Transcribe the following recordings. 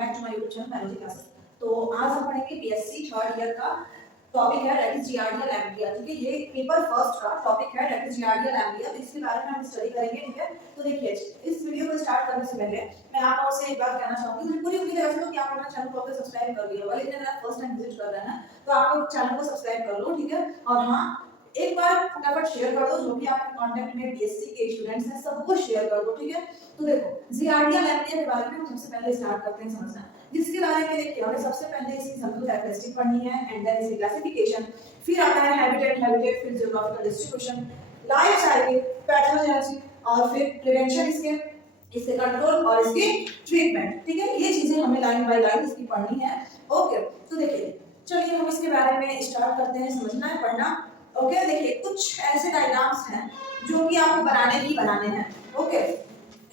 Back to my YouTube channel biology classes. तो आज हम पढ़ेंगे बीएससी थर्ड ईयर का टॉपिक है दैट इज जियार्डिया लैम्बिया। ठीक है, ये पेपर फर्स्ट का टॉपिक है दैट इज जियार्डिया लैम्बिया। तो इसके बारे में हम स्टडी करेंगे। ठीक है, तो देखिए इस वीडियो को स्टार्ट करने से पहले मैं आप लोगों से एक बात कहना चाहूंगी। पूरी उम्मीद है तो कि आप लोग चैनल को सब्सक्राइब कर लिया होगा, लेकिन अगर आप फर्स्ट टाइम विजिट कर रहे हैं तो आप लोग चैनल को सब्सक्राइब कर लो। ठीक है, और हाँ, एक बार फटाफट शेयर कर दो, जो भी आपके कांटेक्ट में बीएससी के स्टूडेंट्स हैं सबको शेयर कर दो। ठीक है, तो देखो जियार्डिया लैम्बिया के बारे में हम सबसे पहले स्टार्ट करते हैं समझना, जिसके बारे में देखिए हमें सबसे पहले इसकी जनरल कैरेक्टरिस्टिक पढ़नी है एंड देन इसकी क्लासिफिकेशन, फिर आता है हैबिटेट, फिर जियोग्राफिकल डिस्ट्रीब्यूशन, लाइफ साइकिल, पैथोजेनेसी और फिर प्रिवेंशन, इसके कंट्रोल और इसकी ट्रीटमेंट। ठीक है, ये चीजें हमें लाइन बाय लाइन इसकी पढ़नी है। ओके, तो देखिए चलिए हम इसके बारे में स्टार्ट करते हैं, समझना है, पढ़ना। ओके, देखिए कुछ ऐसे डायग्राम्स हैं जो कि आपको बनाने हैं। ओके,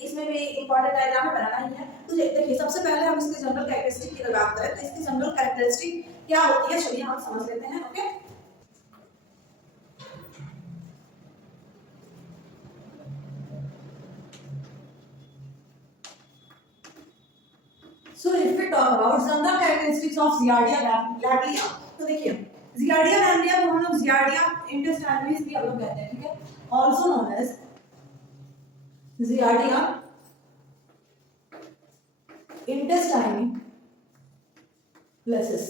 इसमें भी इंपॉर्टेंट डायग्राम बनाना ही है। तो देखिए सबसे पहले हम इसकी जनरल कैरेक्टरिस्टिक की बात करें तो इसकी जनरल कैरेक्टरिस्टिक क्या होती है, चलिए हम समझ लेते हैं। Okay, so if we talk about general characteristics of Giardia lamblia, तो देखिए Giardia lamblia को हम लोग Giardia intestinalis भी हम लोग कहते हैं। ठीक है, also known as Giardia intestinalis,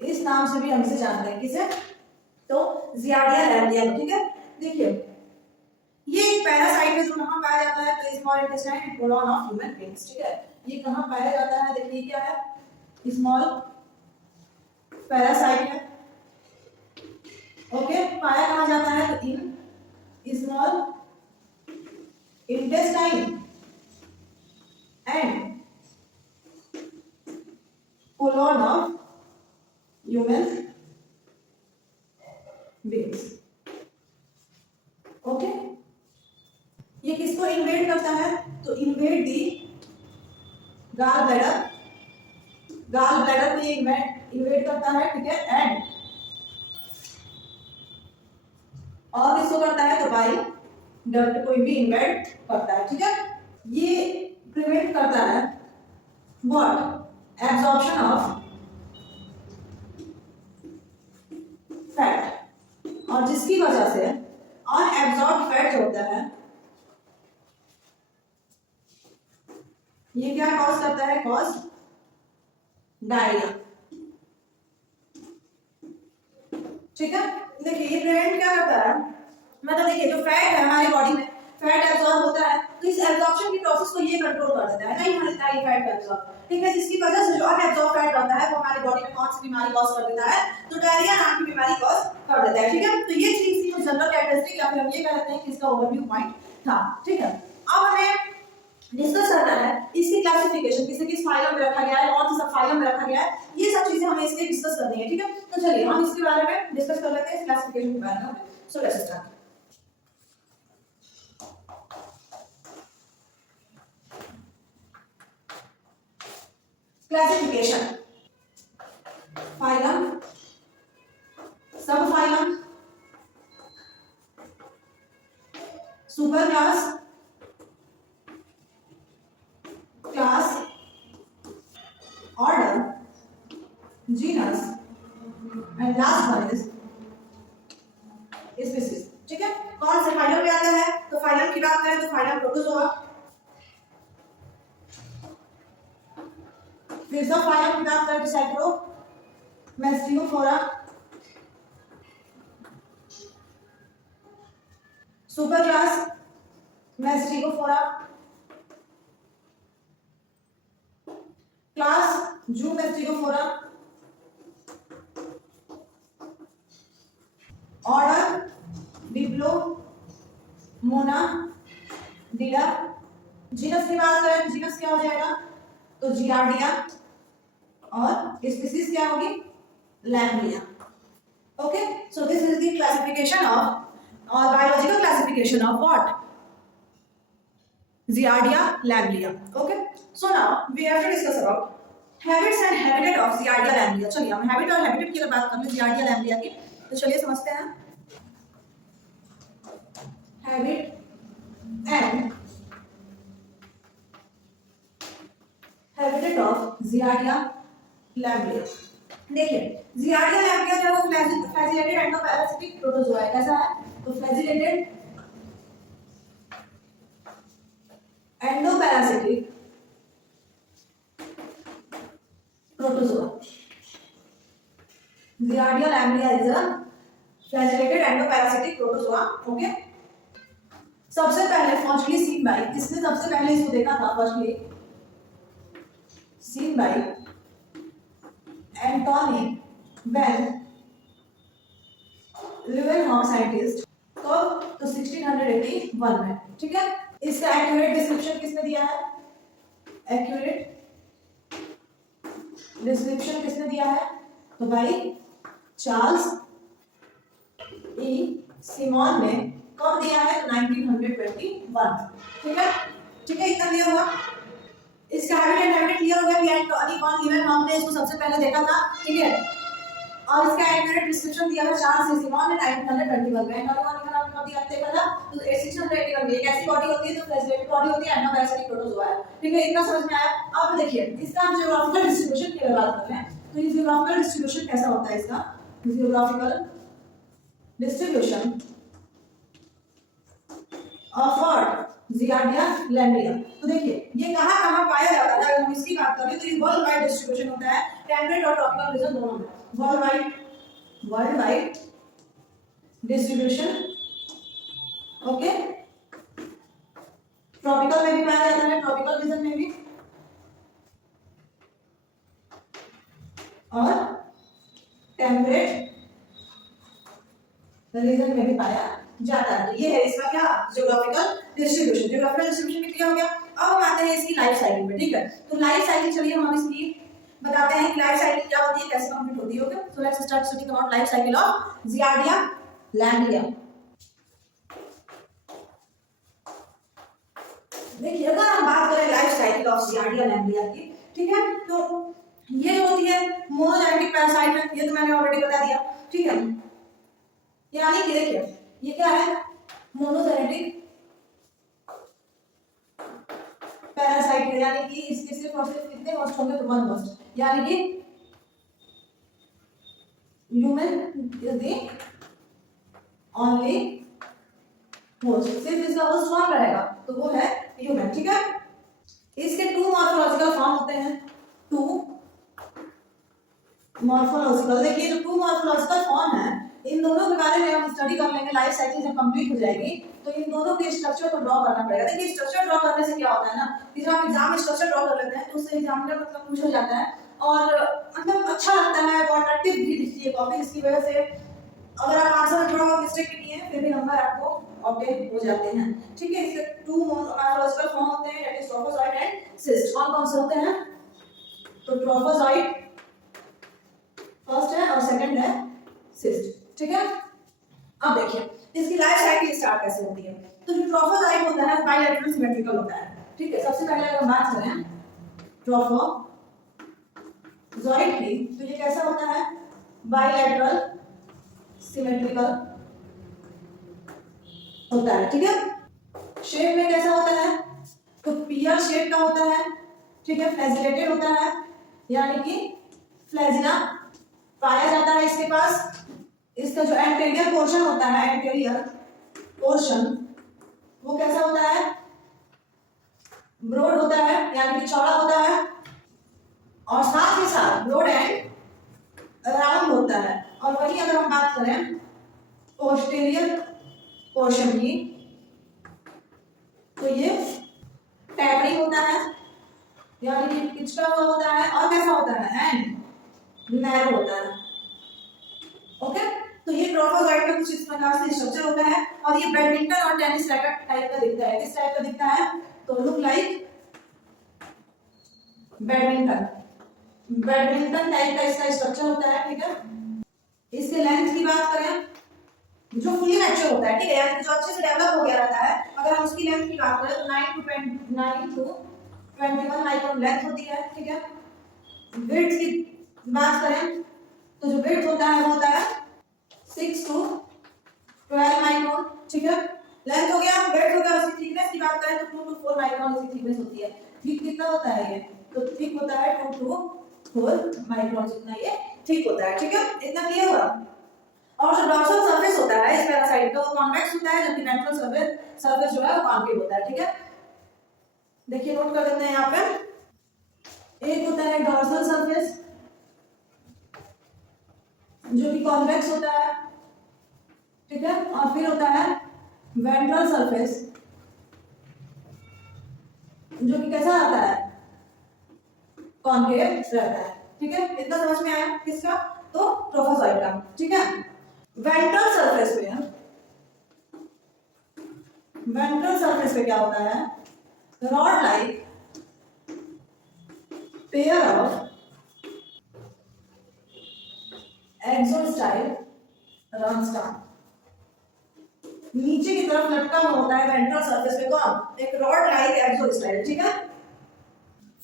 इस नाम से भी हम इसे जानते हैं। किसे? तो Giardia lamblia। ठीक है, देखिए ये एक पैरासाइट है जो कहाँ पाया जाता है, तो small intestine colon of human beings. ठीक है, ये कहाँ पाया जाता है, देखिए क्या है, स्मॉल पैरासाइट है। ओके, पाया कहाँ जाता है, तो in small intestine and colon of human beings. Okay, ये किसको इन्वेड करता है, तो इन्वेड दी गाल ब्लैडर को ये इन्वेड करता है। ठीक है, एंड और किसको करता है, तो बाइल डक्ट को भी इन्वेड करता है। ठीक है, ये प्रिवेंट करता है व्हाट, एब्जॉर्प्शन ऑफ फैट, और जिसकी वजह से अनएब्जॉर्ब्ड फैट जो होता है ये क्या कॉज करता है, कॉज डायरिया। ठीक है, देखिए ये प्रिवेंट क्या करता है, मतलब देखिए जो फैट है हमारी बॉडी में, फैट एब्जॉर्ब होता है तो इस एब्जॉर्प्शन की प्रोसेस को ये कंट्रोल कर देता है, नहीं होता ये फैट एब्जॉर्ब। ठीक है, जिसकी वजह से जो अनएब्जॉर्ब फैट होता है वो हमारी बॉडी में कौन सी बीमारी कॉज कर देता है, तो डायरिया नाम की बीमारी कॉज कर देता है। ठीक है, तो ये चीज की जनरल कैरेक्टरिस्टिक या फिर हम ये कहते हैं कि इसका ओवरव्यू पॉइंट था। ठीक है, अब हमें डिस्कस करना है इसकी क्लासिफिकेशन, किसे किस फाइलम में रखा गया है, कौन सा सब फाइलम में रखा गया है, ये सब चीजें हमें इसके डिस्कस करनी है। ठीक है, तो चलिए हम इसके बारे में डिस्कस कर लेते हैं, इस क्लासिफिकेशन के बारे में। So let's start. Classification, phylum, सब phylum, super class, class, order, genus and last one is species. ठीक है, कौन से फाइलम में आता है, तो फाइलम की बात करें तो फाइलम प्रोटोजोआ, फिर सब फाइलम की बात करें तो साइक्लो मैस्टियोफोरा, सुपर क्लास मैस्टिकोफोरा, क्लास जू मैस्टिकोफोरा, ऑर्डर डिप्लो मोना डिडा, जीनस की बात करें जीनस क्या हो जाएगा, तो जियार्डिया, और स्पीशीज क्या होगी, lamblia. Okay, so this is the classification of और biological classification of what, Giardia lamblia. Okay, so now we have to discuss about habits and habitat of Giardia lamblia. चलिए हम हैबिट और habitat की बात कर लें Giardia lamblia की, तो चलिए समझते हैं habit and habitat of Giardia lamblia. देखिए जियार्डिया लैम्ब्लिया जो है वो फ्लैजिलेटेड एंडोपैरासिटिक प्रोटोजोआ है। कैसा है? तो flagellated endoparasitic protozoa. Giardia lamblia is a flagellated endoparasitic protozoa. Okay. सबसे पहले फर्स्टली सीन बाई, किसने सबसे पहले इसको देखा था? Firstly seen by Antonie van Leeuwenhoek scientist. कब? तो 1681 में। ठीक है। इसका एक्यूरेट डिस्क्रिप्शन किसने दिया है? एक्यूरेट डिस्क्रिप्शन किसने दिया है? तो भाई चार्ल्स ई सिमोन ने कब दिया है? 1921। ठीक है। ठीक है, इतना क्लियर हुआ। इसका हैबिटेट क्लियर हो गया कि एंटोनी वॉन ल्यूवेनहॉक ने इसको सबसे पहले देखा था। ठीक है। और इसका एक्यूरेट डिस्क्रिप्शन दिया था चार्ल्स ई सिमोन ने 1921 में। एंटोनी वॉन ल्यूवेनहॉक ने कब दिया देखा था? तो 1681 में। एक ऐसी बॉडी होती है जो फ्लैजिलेटेड बॉडी होती है, एंडोपैरासिटिक प्रोटोजोआ है। ठीक है, इतना समझ में आया। अब देखिए इसका ज्योग्राफिकल डिस्ट्रीब्यूशन की बात करते हैं। तो ये ज्योग्राफिकल डिस्ट्रीब्यूशन कैसा होता है इसका? Geographical distribution of what? Giardia lamblia. तो देखिए ये कहां पाया जाता है? अगर हम इसकी बात करें तो ये वर्ल्ड वाइड डिस्ट्रीब्यूशन होता है, टेम्परेट और ट्रॉपिकल रीजन दोनों में। World wide distribution. Okay. Tropical में भी पाया जाता है, ट्रॉपिकल रीजन में भी, और टेम्परेट रीजन में भी पाया जाता है। ये है इसका क्या? Geographical distribution. ज्योग्राफिकल डिस्ट्रीब्यूशन में क्या हो गया? अब हम आते हैं इसकी लाइफ साइकिल पे। ठीक है। तो लाइफ साइकिल चलिए हम इसकी बताते हैं कि लाइफ साइकिल क्या होती है, कैसे कंप्लीट होती है। Okay, so let's start studying about life cycle of Giardia lamblia. देखिए अगर हम बात करें life cycle of Giardia lamblia की, ठीक है, तो ये होती है मोनोजेनेटिक पैरासाइट है। ये तो मैंने ऑलरेडी बता दिया। ठीक है, यानी कि देखिए ये क्या है? मोनोजेनेटिक पैरासाइट है, यानी कि इसके सिर्फ और सिर्फ कितने होस्ट होंगे? तो 1 होस्ट, यानी कि human is the only host. सिर्फ इसका होस्ट कौन रहेगा? तो वो है ह्यूमन। ठीक है। इसके 2 मॉर्फोलॉजिकल फॉर्म होते हैं। 2 मॉर्फोलॉजिकल। देखिए जो 2 मॉर्फोलॉजिकल फॉर्म है, इन दोनों के बारे में हम स्टडी कर लेंगे। लाइफ साइकिल जब कंप्लीट हो जाएगी तो इन दोनों के स्ट्रक्चर को ड्रॉ करना पड़ेगा। देखिए स्ट्रक्चर ड्रॉ करने से क्या होता है ना, कि जब आप एग्जाम में स्ट्रक्चर ड्रॉ कर लेते हैं तो उससे एग्जामिनर मतलब खुश हो जाता है और मतलब अच्छा लगता है, बहुत अट्रैक्टिव भी दिखती है कॉपी। इसकी वजह से अगर आप आंसर में थोड़ा मिस्टेक भी किए फिर भी नंबर आपको ऑब्टेन हो जाते हैं। ठीक है। इसके 2 मॉर्फोलॉजिकल फॉर्म होते हैं, that is trophozoite and cyst. कौन से होते हैं? तो ट्रोफोजॉइट फर्स्ट है और सेकंड है सिस्ट। ठीक है। अब देखिए इसकी लाइफ साइकिल स्टार्ट कैसे होती है। तो जो ट्रोफोजॉइट होता है बाइलेटरल सिमेट्रिकल होता है। ठीक है। सबसे पहले अगर हम बात करें ट्रोफोजॉइट की, तो ये कैसा होता है? बाइलेटरल सिमेट्रिकल होता है। ठीक है। शेप में कैसा होता है? तो पियर शेप का होता है। ठीक है। फ्लैजिलेटेड होता है, यानी कि फ्लैजिला पाया जाता है इसके पास। इसका जो एंटेरियर पोर्शन होता है, एंटेरियर पोर्शन, वो कैसा होता है? ब्रॉड होता है, यानी कि चौड़ा होता है, और साथ ही साथ ब्रॉड एंड राउंड होता है। और वही अगर हम बात करें पोस्टीरियर पोर्शन की, तो ये टैपरिंग होता है, यानी कि पिचका हुआ होता है, और कैसा होता है? एंड नैरो होता है। ओके। तो ये ट्रोफोजॉइट का कुछ इस प्रकार से स्ट्रक्चर होता है, और ये बैडमिंटन और टेनिस रैकेट टाइप का दिखता है। किस टाइप का दिखता है? तो लुक लाइक बैडमिंटन टाइप का इसका स्ट्रक्चर होता है। ठीक है। इसके लेंथ की बात करें, जो फुली मैच्योर होता है, ठीक है, यानी जो अच्छे से डेवलप हो गया रहता है, अगर हम उसकी लेंथ की बात करें तो 9 to 21 माइक्रोन लेंथ होती है। ठीक है। विड्थ की बात करें तो जो विड्थ होता है वो होता है 6 to 12 माइक्रोन। ठीक है। लेंथ हो गया, विड्थ हो गया। उसकी थिकनेस की बात करें तो 2 to 4 माइक्रोन इसकी थिकनेस होती है। थिक कितना होता है ये? तो थिक ठीक होता है 2 to 4 माइक्रोन जितना ये ठीक होता है, ठीक है, इतना क्लियर हुआ। और जो डॉर्सल सरफेस होता है इस पैरासाइट का वो कॉन्वेक्स होता है, जबकि वेंट्रल सरफेस जो है वो कॉन्केव होता है, ठीक है। देखिए नोट कर लेते हैं यहाँ पे, एक होता है डॉर्सल सरफेस जो कि कॉन्वेक्स होता है, ठीक है, और फिर होता है वेंट्रल सरफेस जो कि कैसा आता है, कॉन्केव रहता है, ठीक है। इतना समझ में आया किसका, तो ट्रोफोजॉइट का, ठीक है। वेंट्रल सरफेस पे क्या होता है, rod like pair of axostyle runs down, नीचे की तरफ लटका हुआ होता है वेंट्रल सरफेस पे कौन, एक रॉड लाइक एक्सोस्टाइल, ठीक है।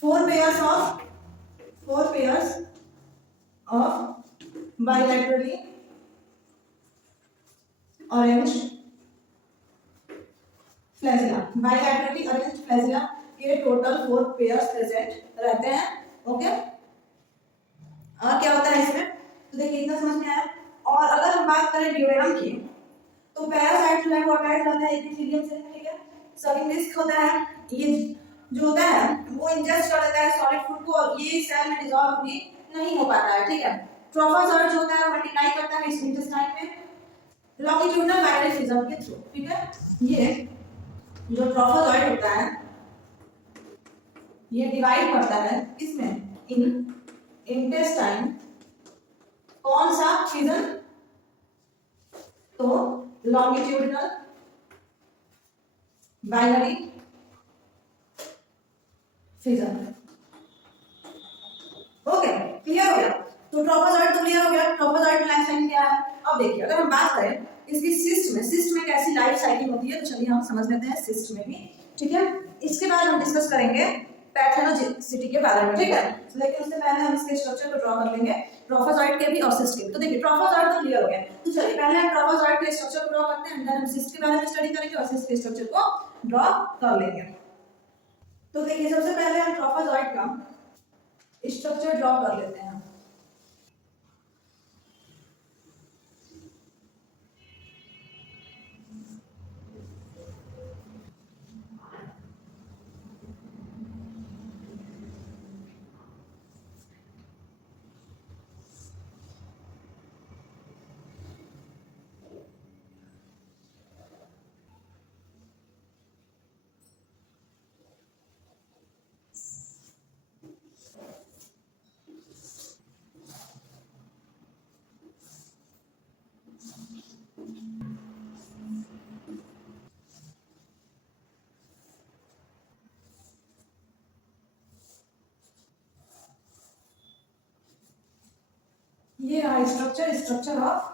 Four pairs of bilaterally arranged flagella, bilaterally arranged flagella के टोटल 4 पेयर्स प्रेजेंट रहते हैं, ओके। और क्या होता है इसमें, तो देखिए इतना समझ में आया। और अगर हम बात करें ड्यूरेनम की, तो पैरासाइट जो है वो अटैच रहता है एपिथेलियम से, ठीक है। सगिंग डिस्क होता है, ये जो होता है वो इंजेस्ट कर देता है सॉलिड फूड को और ये सेल में डिसॉल्व भी नहीं हो पाता है, ठीक है। ट्रोफोजॉइट जो होता है मल्टीप्लाई करता है इस इंटेस्टाइन में लॉन्गिट्यूडिनल बाइनरी फिजम के थ्रू, ठीक है। ये जो ट्रोफोजॉइट होता है ये डिवाइड करता है इसमें इन इंटेस्टाइन, कौन सा फिजन, तो longitudinal binary fission, okay, clear हो गया। तो ट्रोफोजॉइट तो क्लियर हो गया, ट्रोफोजॉइट लाइफ साइकिल क्या है। अब देखिए अगर हम बात करें इसकी सिस्ट में कैसी लाइफ साइकिल होती है, तो चलिए हम समझ लेते हैं सिस्ट में भी, ठीक है। इसके बाद हम डिस्कस करेंगे पैथोजेनिसिटी के बारे में, ठीक है। लेकिन उससे पहले हम इसके स्ट्रक्चर को ड्रॉ कर लेंगे, ट्रोफोजॉइट के भी और सिस्ट के भी। तो देखिए ट्रोफोजॉइट तो क्लियर हो गया, तो चलिए पहले हम ट्रोफोजॉइट के स्ट्रक्चर को ड्रॉ करते हैं, देन हम सिस्ट के बारे में स्टडी करेंगे और सिस्ट के स्ट्रक्चर को ड्रॉ कर लेंगे। तो देखिए सबसे पहले हम ट्रोफोजॉइट का स्ट्रक्चर ड्रॉ कर लेते हैं। ये रहा स्ट्रक्चर ऑफ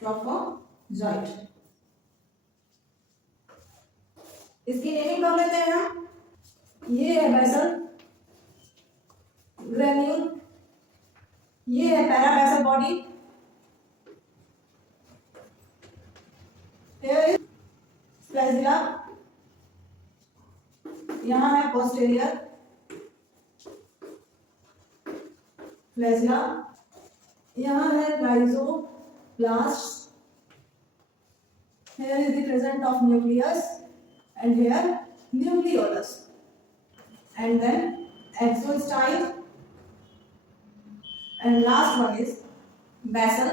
ट्रोफोजॉइट। इसकी नेमिंग कर लेते हैं हम, ये है बेसल ग्रेन्यूल, ये है पैराबेसल बॉडी, फ्लैजिला, यहाँ है पोस्टेरियर फ्लैजिला, यहाँ है राइजोब्लास्ट, here is the presence of nucleus and here nucleolus, and then exostyle, and last one is basal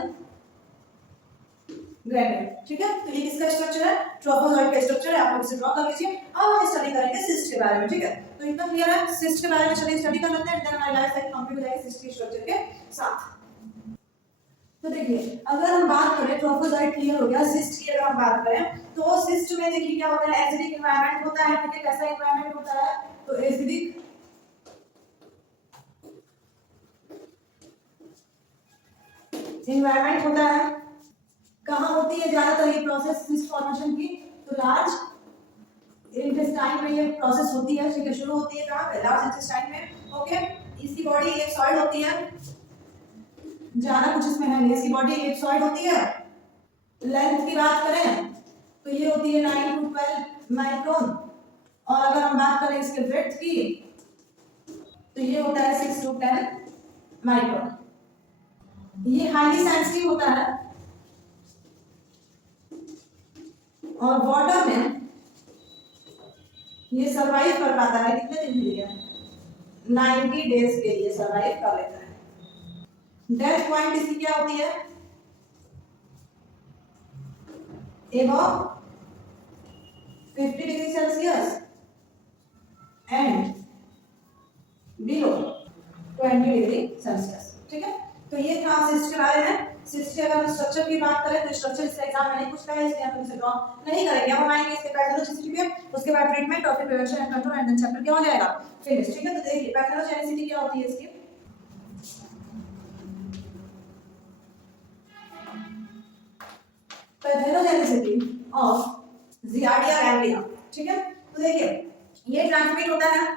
granule, ठीक है। तो ये किसका स्ट्रक्चर है, ट्रोफोजॉइट का स्ट्रक्चर है, आप लोग इसे ड्रॉ कर लीजिए। अब हम स्टडी करेंगे सिस्ट के बारे में, ठीक है। तो इतना क्लियर है, सिस्ट के बारे में चलिए स्टडी कर लेते हैं, देन हमारी लाइफ साइकिल कंप्लीट हो जाएगी सिस्ट के स्ट्रक्चर के साथ। तो देखिए अगर हम बात करें ट्रोफोजॉइट क्लियर हो गया, सिस्ट की अगर हम बात करें तो सिस्ट में देखिए क्या होता है, एसिडिक एनवायरनमेंट होता है, ठीक है। कैसा एनवायरनमेंट होता है, तो एसिडिक एनवायरनमेंट होता है। कहाँ होती है ज्यादातर ये प्रोसेस सिस्ट फॉर्मेशन की, तो लार्ज इंटेस्टाइन में ये प्रोसेस होती है, ठीक है। शुरू होती है कहाँ पे, लार्ज इंटेस्टाइन में, ओके। इसकी बॉडी एलिप्सॉइड होती है, ज्यादा कुछ इसमें है नहीं, इसकी बॉडी एलिप्सॉइड होती है। लेंथ की बात करें होती है 9 to 12 माइक्रोन, और अगर हम बात करें इसके ब्रेथ की तो ये होता है 6 to 10 माइक्रोन। ये हाईली सेंसिटिव होता है और वाटर में ये सरवाइव कर पाता है कितने दिन के लिए, 90 डेज के लिए सरवाइव कर लेता है। डेथ पॉइंट इसकी क्या होती है, above 50 degree Celsius and below 20 degree Celsius. ठीक है, तो ये था सिस्ट के बारे में। सिस्ट के अगर हम स्ट्रक्चर की बात करें तो स्ट्रक्चर इसका एग्जाम में नहीं पूछता है, इसलिए हम इसे ड्रॉ नहीं करेंगे। हम आएंगे इसके पैथोजेनिसिटी पे, उसके बाद ट्रीटमेंट और फिर prevention and control, and then chapter क्या हो जाएगा, फिनिश। ठीक है, तो देखिए पैथोजेनिसिटी क्या होती है इसकी। Pathogenicity of giardia ganglia. ठीक है, तो देखिए ये ट्रांसमिट होता है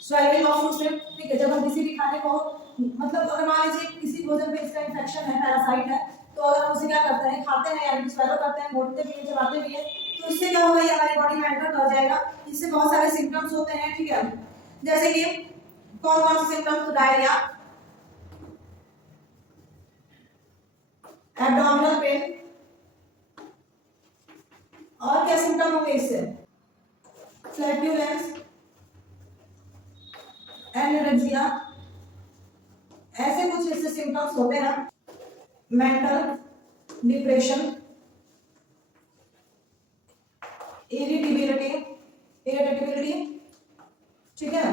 स्वेलिंग ऑफ फूड से। ठीक है, जब हम किसी भी खाने को, मतलब अगर मान लीजिए किसी भोजन पे इसका इन्फेक्शन है, पैरासाइट है, तो अगर हम उसे क्या करते हैं, खाते हैं यानी स्वेलो करते हैं, घोटते भी हैं, चबाते भी हैं, तो इससे क्या होगा, ये हमारी बॉडी में एंटर कर जाएगा। इससे बहुत सारे सिम्टम्स होते हैं। ठीक है, जैसे कि कौन कौन से सिम्टम्स, तो डायरिया, एब्डोमिनल पेन, और क्या सिम्टम होंगे इससे, फ्लैटुलेंस, एनोरेक्सिया, ऐसे कुछ इससे सिम्टम्स होते हैं। मेंटल डिप्रेशन, इरिटेबिलिटी, ठीक है,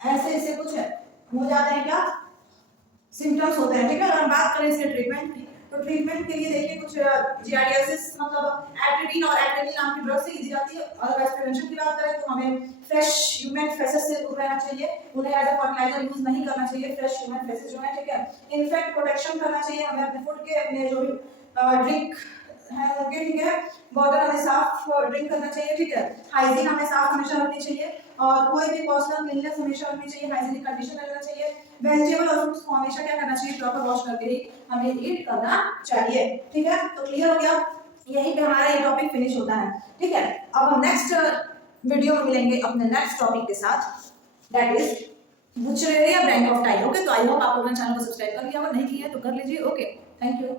ऐसे कुछ हो जाते हैं, क्या सिम्टम्स होते हैं। ठीक है, अगर हम बात करें इसके ट्रीटमेंट की, तो ट्रीटमेंट के लिए देखिए कुछ जियार्डियासिस मतलब एट्रिबिन और एट्रेनिल नाम की ड्रग से दी जाती है। और अगर प्रिवेंशन की बात करें तो हमें फ्रेश ह्यूमन फेसेस से दूर रहना चाहिए, उन्हें एज अ फर्टिलाइजर यूज नहीं करना चाहिए। फ्रेश ह्यूमन फेसेस जो है, ठीक है, इनफेक्ट प्रोटेक्शन करना चाहिए हमें अपने फूड के, अपने जो ड्रिंक है उनके। ठीक है, वाटर हमें साफ ड्रिंक करना चाहिए। ठीक है, हाइजीन हमें साफ हमेशा रखनी चाहिए, और कोई भी पर्सनल क्लीननेस हमेशा रखनी चाहिए, हाइजीनिक कंडीशन रहना चाहिए। वेजिटेबल और फ्रूट्स को हमेशा क्या करना चाहिए, प्रॉपर वॉश करके ही हमें ईट करना चाहिए। ठीक है, तो क्लियर हो गया, यहीं पे हमारा ये टॉपिक फिनिश होता है। ठीक है, अब हम नेक्स्ट वीडियो में मिलेंगे अपने नेक्स्ट टॉपिक के साथ, that is Wuchereria bancrofti. Okay, तो आई होप आप लोगों ने चैनल को सब्सक्राइब कर लिया, अगर नहीं किया तो कर लीजिए। Okay, thank you.